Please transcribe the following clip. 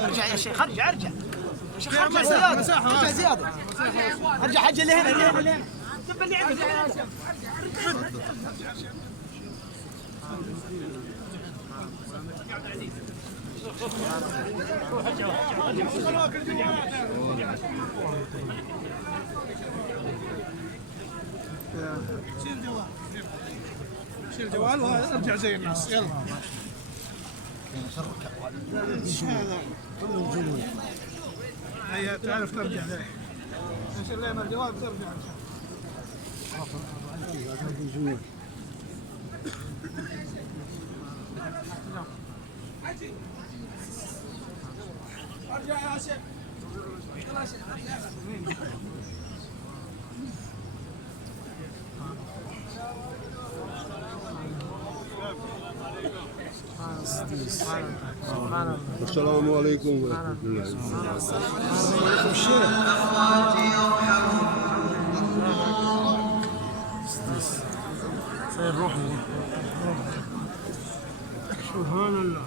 ارجع يا شيخ، ارجع يا شيخ، ارجع زياده ارجع حاجه لهنا دب اللي عندك يا شيخ. شيل الجوال وارجع زي الناس. يلا هيا تعرف ترجع ذلك. شيل لنا الجوال بترجع ان شاء الله. ارجع يا شيخ. السلام عليكم ورحمة الله. سير روحي. سبحان الله.